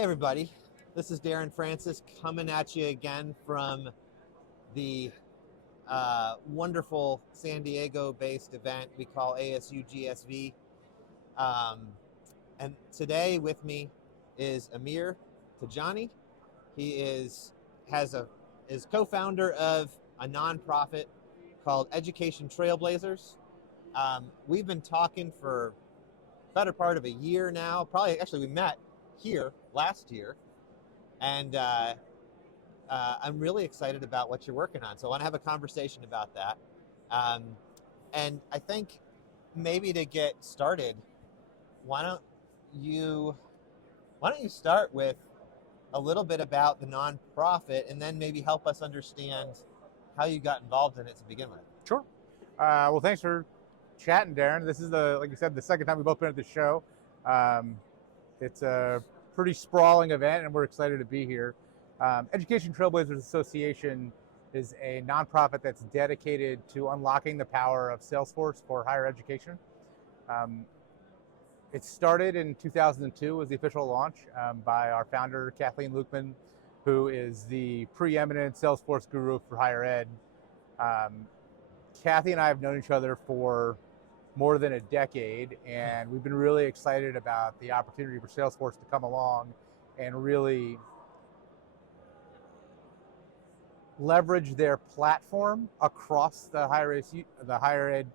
Hey everybody, this is Darren Francis coming at you again from the wonderful San Diego-based event we call ASU GSV. And today with me is Amir Tegani. He is co-founder of a nonprofit called Education Trailblazers. We've been talking for the better part of a year now. Actually, we met here last year, and I'm really excited about what you're working on. So I want to have a conversation about that. And I think maybe to get started, why don't you start with a little bit about the nonprofit, and then maybe help us understand how you got involved in it to begin with. Sure. Well, thanks for chatting, Darren. This is like you said, the second time we've both been at the show. It's a pretty sprawling event, and we're excited to be here. Education Trailblazers Association is a nonprofit that's dedicated to unlocking the power of Salesforce for higher education. It started in 2002 as the official launch by our founder, Kathleen Lukeman, who is the preeminent Salesforce guru for higher ed. Kathy and I have known each other for more than a decade, and we've been really excited about the opportunity for Salesforce to come along and really leverage their platform across the higher ed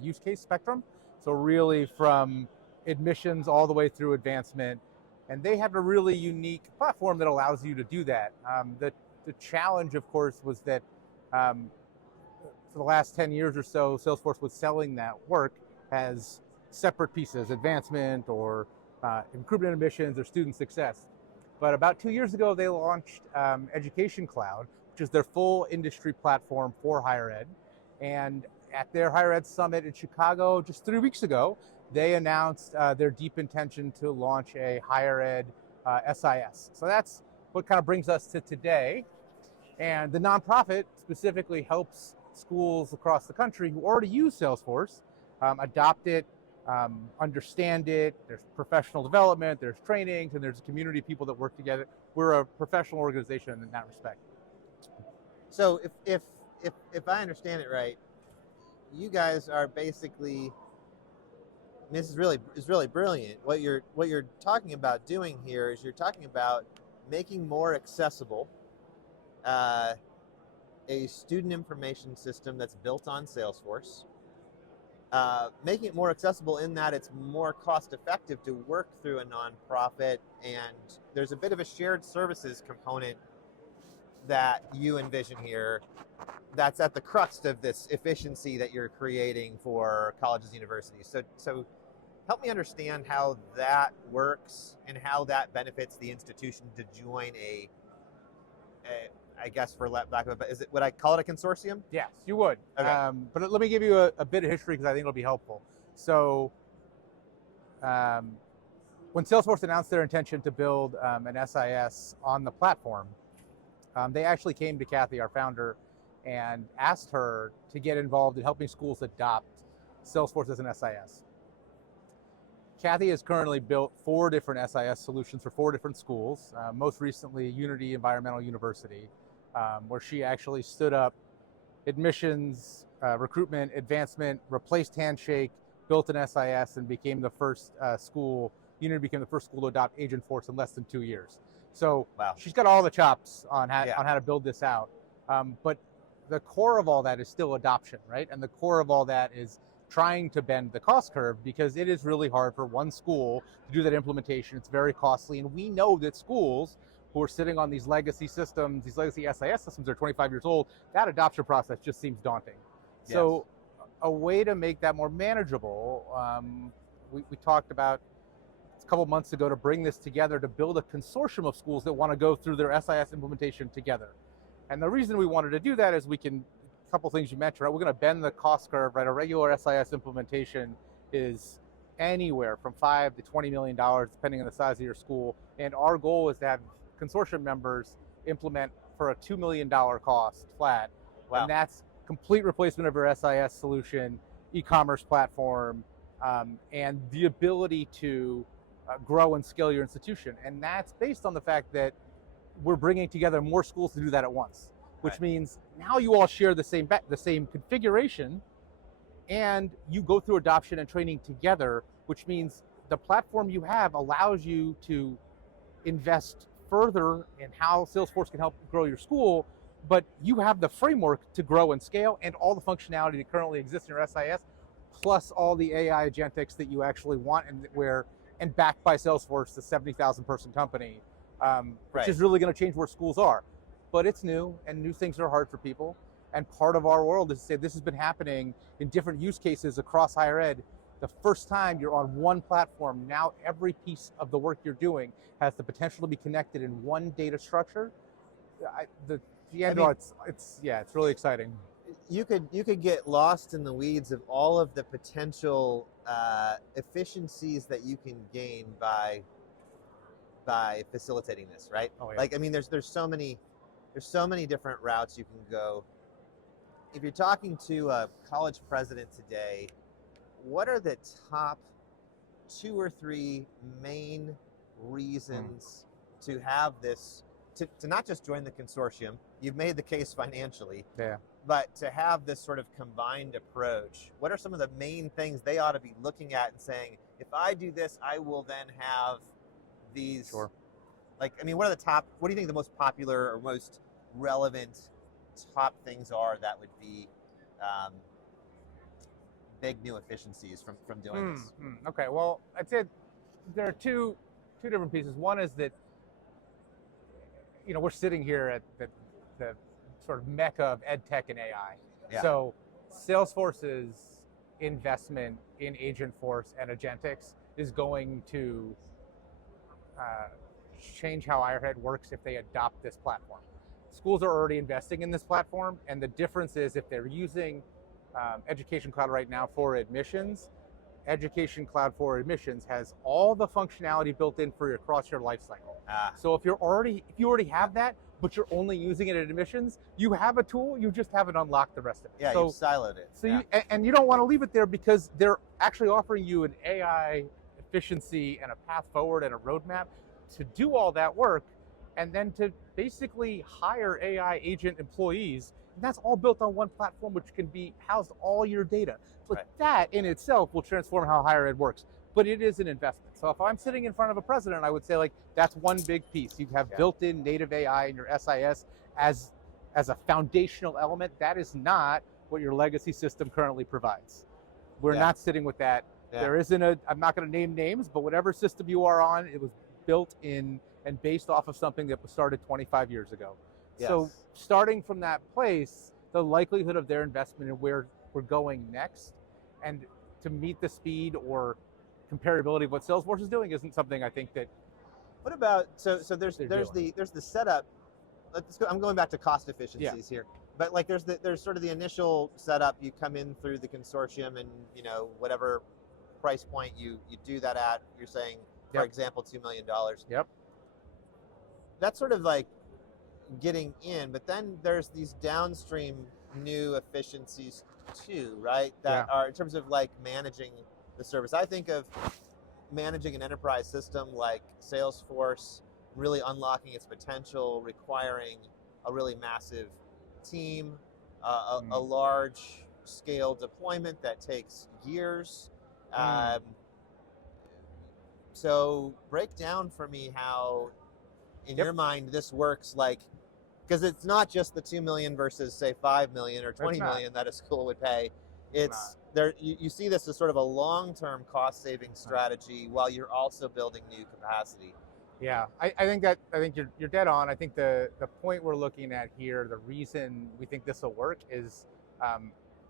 use case spectrum. So really from admissions all the way through advancement, and they have a really unique platform that allows you to do that. The challenge, of course, was that for the last 10 years or so, Salesforce was selling that work as separate pieces, advancement or recruitment admissions or student success. But about 2 years ago, they launched Education Cloud, which is their full industry platform for higher ed. And at their higher ed summit in Chicago just 3 weeks ago, they announced their deep intention to launch a higher ed SIS. So that's what kind of brings us to today. And the nonprofit specifically helps schools across the country who already use Salesforce adopt it, understand it. There's professional development, there's trainings, and there's a community of people that work together. We're a professional organization in that respect. So if I understand it right, you guys are basically, this is really brilliant. What you're talking about doing here is you're talking about making more accessible a student information system that's built on Salesforce, making it more accessible in that it's more cost effective to work through a nonprofit, and there's a bit of a shared services component that you envision here that's at the crux of this efficiency that you're creating for colleges and universities. So help me understand how that works and how that benefits the institution to join I guess for lack of it, would I call it a consortium? Yes, you would. Okay. But let me give you a bit of history because I think it'll be helpful. So when Salesforce announced their intention to build an SIS on the platform, they actually came to Kathy, our founder, and asked her to get involved in helping schools adopt Salesforce as an SIS. Kathy has currently built 4 different SIS solutions for 4 different schools, most recently Unity Environmental University, where she actually stood up admissions, recruitment, advancement, replaced Handshake, built an SIS, and became the first Unity became the first school to adopt Agentforce in less than 2 years. So wow. She's got all the chops on how to build this out. But the core of all that is still adoption, right? And the core of all that is trying to bend the cost curve, because it is really hard for one school to do that implementation. It's very costly, and we know that schools who are sitting on these legacy systems, these legacy SIS systems are 25 years old, that adoption process just seems daunting. Yes. So a way to make that more manageable, we talked about a couple months ago to bring this together, to build a consortium of schools that want to go through their SIS implementation together. And the reason we wanted to do that is a couple things you mentioned, right? We're going to bend the cost curve, right? A regular SIS implementation is anywhere from $5 to $20 million, depending on the size of your school. And our goal is to have consortium members implement for a $2 million cost flat. Wow. And that's complete replacement of your SIS solution, e-commerce platform, and the ability to grow and scale your institution. And that's based on the fact that we're bringing together more schools to do that at once, which means now you all share the same configuration, and you go through adoption and training together, which means the platform you have allows you to invest further in how Salesforce can help grow your school, but you have the framework to grow and scale and all the functionality that currently exists in your SIS, plus all the AI agentics that you actually want and backed by Salesforce, the 70,000 person company, which is really going to change where schools are. But it's new, and new things are hard for people. And part of our world is to say this has been happening in different use cases across higher ed. The first time you're on one platform, now every piece of the work you're doing has the potential to be connected in one data structure. It's really exciting. You could get lost in the weeds of all of the potential efficiencies that you can gain by facilitating this, right? Oh, yeah. Like, I mean, there's so many different routes you can go. If you're talking to a college president today, what are the top 2 or 3 main reasons to have this, to not just join the consortium? You've made the case financially, but to have this sort of combined approach. What are some of the main things they ought to be looking at and saying, if I do this, I will then have these, like, I mean, what do you think the most popular or most relevant top things are that would be big new efficiencies from doing this? Okay, well, I'd say there are two different pieces. One is that, we're sitting here at the sort of mecca of ed tech and AI. Yeah. So Salesforce's investment in Agentforce and Agentics is going to change how higher ed works if they adopt this platform. Schools are already investing in this platform, and the difference is if they're using Education Cloud right now for admissions, Education Cloud for Admissions has all the functionality built in for across your life cycle. So if you already have that, but you're only using it at admissions, you have a tool, you just haven't unlocked the rest of it. Yeah, so, you've siloed it. So and you don't want to leave it there because they're actually offering you an AI efficiency and a path forward and a roadmap to do all that work, and then to basically hire AI agent employees. And that's all built on one platform, which can be housed all your data. So that in itself will transform how higher ed works. But it is an investment. So if I'm sitting in front of a president, I would say, like, that's one big piece. You have built-in native AI in your SIS as a foundational element. That is not what your legacy system currently provides. We're not sitting with that. There isn't I'm not going to name names, but whatever system you are on, it was built in and based off of something that was started 25 years ago. So starting from that place, the likelihood of their investment and where we're going next, and to meet the speed or comparability of what Salesforce is doing isn't something I think that. What about so there's the setup. I'm going back to cost efficiencies here, but like there's sort of the initial setup. You come in through the consortium, and whatever price point you do that at. You're saying, for example, $2 million. Yep. That's sort of like getting in, but then there's these downstream new efficiencies too, right? That are in terms of like managing the service. I think of managing an enterprise system like Salesforce, really unlocking its potential, requiring a really massive team, a large scale deployment that takes years. So break down for me how, in your mind, this works, like, because it's not just the 2 million versus say 5 million or 20 million that a school would pay. It's there. You see this as sort of a long-term cost-saving strategy while you're also building new capacity. Yeah, I think you're dead on. I think the point we're looking at here, the reason we think this will work is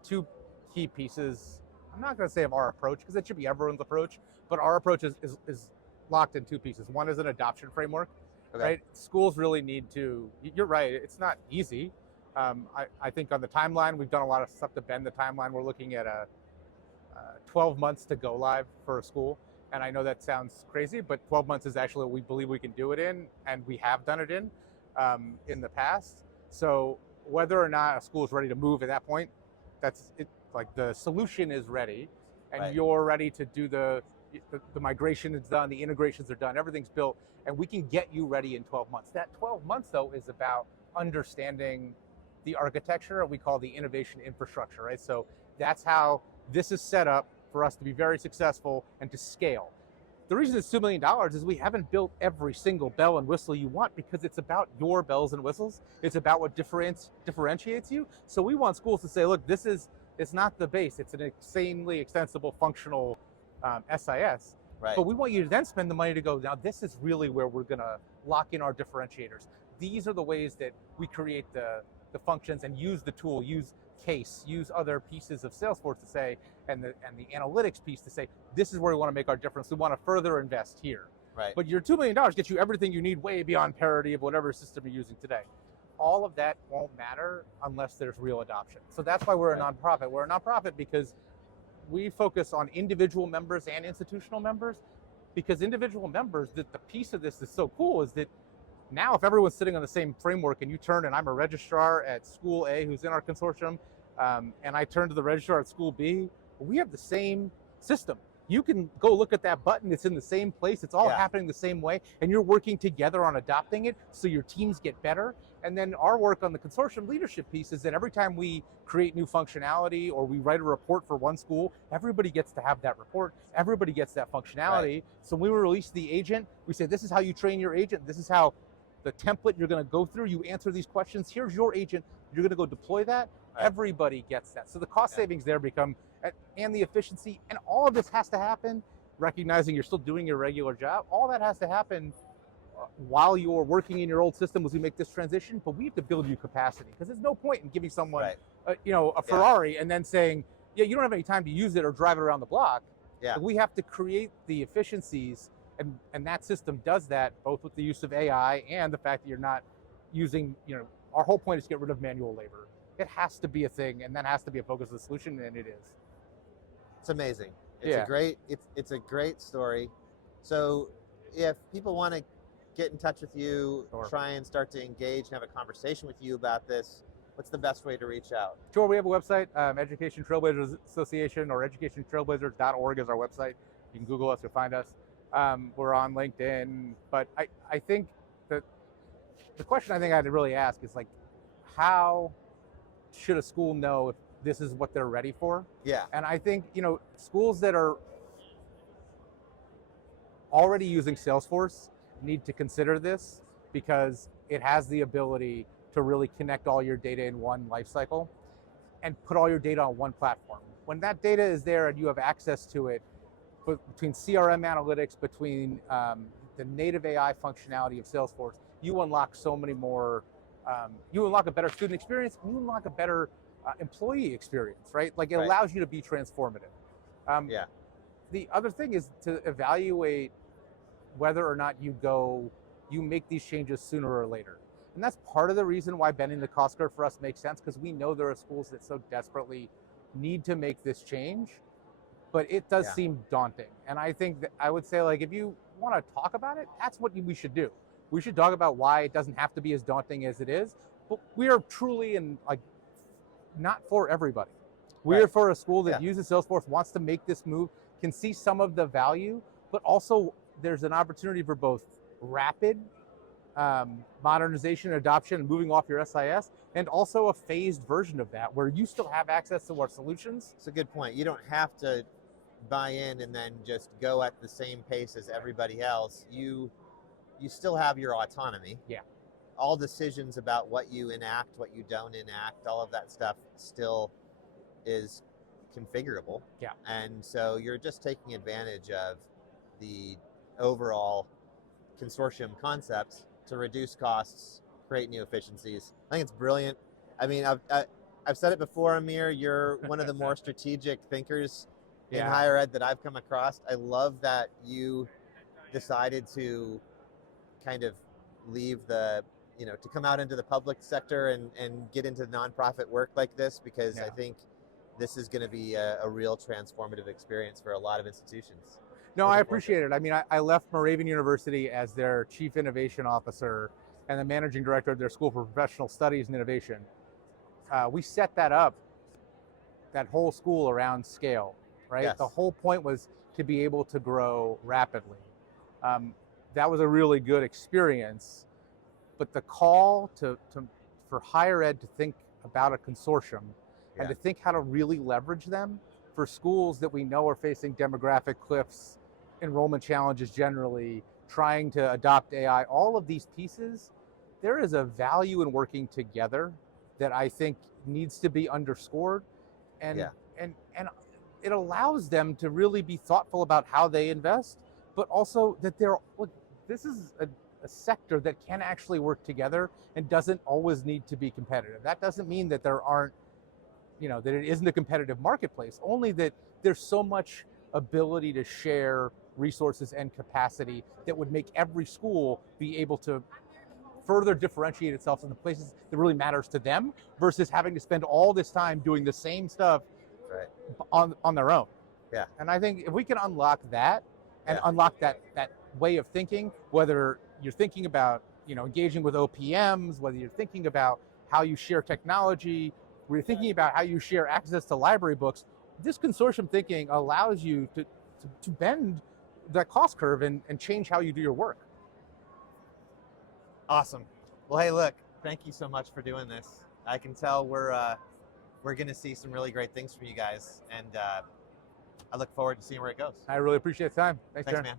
2 key pieces. I'm not going to say of our approach because it should be everyone's approach, but our approach is locked in 2 pieces. One is an adoption framework. Right? Schools really need to, you're right, it's not easy. I think on the timeline, we've done a lot of stuff to bend the timeline. We're looking at 12 months to go live for a school. And I know that sounds crazy, but 12 months is actually what we believe we can do it in, and we have done it in the past. So whether or not a school is ready to move at that point, that's it. Like, the solution is ready, and you're ready to do the the migration is done, the integrations are done, everything's built, and we can get you ready in 12 months. That 12 months, though, is about understanding the architecture we call the innovation infrastructure, right? So that's how this is set up for us to be very successful and to scale. The reason it's $2 million is we haven't built every single bell and whistle you want, because it's about your bells and whistles. It's about what differentiates you. So we want schools to say, look, it's not the base, it's an insanely extensible functional SIS. Right. But we want you to then spend the money to go, now this is really where we're gonna lock in our differentiators. These are the ways that we create the functions and use the tool, use case, use other pieces of Salesforce to say, and the analytics piece to say, this is where we want to make our difference. We want to further invest here. Right. But your $2 million gets you everything you need way beyond parity of whatever system you're using today. All of that won't matter unless there's real adoption. So that's why we're a nonprofit. We're a nonprofit because we focus on individual members and institutional members, because individual members, the piece of this that's so cool is that now if everyone's sitting on the same framework and you turn, and I'm a registrar at school A who's in our consortium, and I turn to the registrar at school B, we have the same system. You can go look at that button, it's in the same place, it's all happening the same way, and you're working together on adopting it so your teams get better. And then our work on the consortium leadership piece is that every time we create new functionality or we write a report for one school, everybody gets to have that report, everybody gets that functionality. Right. So when we release the agent, we say, this is how you train your agent, this is how the template you're gonna go through, you answer these questions, here's your agent, you're gonna go deploy that. Right. Everybody gets that. So the cost savings there become, and the efficiency, and all of this has to happen, recognizing you're still doing your regular job, all that has to happen while you're working in your old system as we make this transition, but we have to build you capacity, because there's no point in giving someone a Ferrari and then saying, yeah, you don't have any time to use it or drive it around the block. Yeah. But we have to create the efficiencies, and that system does that both with the use of AI and the fact that you're not using, our whole point is to get rid of manual labor. It has to be a thing, and that has to be a focus of the solution, and it is. It's amazing. It's a great story. So if people want to get in touch with you, try and start to engage and have a conversation with you about this, what's the best way to reach out? Sure, we have a website, Education Trailblazers Association, or educationtrailblazers.org is our website. You can Google us, you'll find us. We're on LinkedIn, but I think that the question I think I had to really ask is, like, how should a school know if this is what they're ready for? Yeah. And I think, schools that are already using Salesforce need to consider this, because it has the ability to really connect all your data in one lifecycle and put all your data on one platform. When that data is there and you have access to it, but between CRM analytics, between the native AI functionality of Salesforce, you unlock so many more. You unlock a better student experience, and you unlock a better employee experience, right? Like, it allows you to be transformative. The other thing is to evaluate whether or not you make these changes sooner or later. And that's part of the reason why bending the cost curve for us makes sense, because we know there are schools that so desperately need to make this change, but it does seem daunting. And I think that I would say, like, if you want to talk about it, that's what we should do. We should talk about why it doesn't have to be as daunting as it is, but we are truly not for everybody. We are for a school that uses Salesforce, wants to make this move, can see some of the value, but also there's an opportunity for both rapid modernization, adoption, and moving off your SIS, and also a phased version of that where you still have access to our solutions. It's a good point. You don't have to buy in and then just go at the same pace as everybody else. You still have your autonomy. Yeah. All decisions about what you enact, what you don't enact, all of that stuff still is configurable. Yeah. And so you're just taking advantage of the overall consortium concept to reduce costs, create new efficiencies. I think it's brilliant. I mean, I've said it before, Amir, you're one of the more strategic thinkers in higher ed that I've come across. I love that you decided to kind of leave to come out into the public sector and get into nonprofit work like this, because I think this is going to be a real transformative experience for a lot of institutions. No, I appreciate it. I mean, I left Moravian University as their chief innovation officer and the managing director of their School for Professional Studies and Innovation. We set that up, that whole school, around scale, right? Yes. The whole point was to be able to grow rapidly. That was a really good experience, but the call for higher ed to think about a consortium and to think how to really leverage them for schools that we know are facing demographic cliffs, enrollment challenges generally, trying to adopt AI, all of these pieces, there is a value in working together that I think needs to be underscored, and it allows them to really be thoughtful about how they invest, but also that this is a sector that can actually work together and doesn't always need to be competitive. That doesn't mean that there aren't, that it isn't a competitive marketplace, only that there's so much ability to share resources and capacity that would make every school be able to further differentiate itself in the places that really matters to them versus having to spend all this time doing the same stuff on their own. Yeah. And I think if we can unlock that and unlock that way of thinking, whether you're thinking about engaging with OPMs, whether you're thinking about how you share technology, whether you're thinking about how you share access to library books, this consortium thinking allows you to bend that cost curve and change how you do your work. Awesome. Well, hey, look, thank you so much for doing this. I can tell we're going to see some really great things from you guys, and I look forward to seeing where it goes. I really appreciate the time. Thanks, Thanks, Darren. man.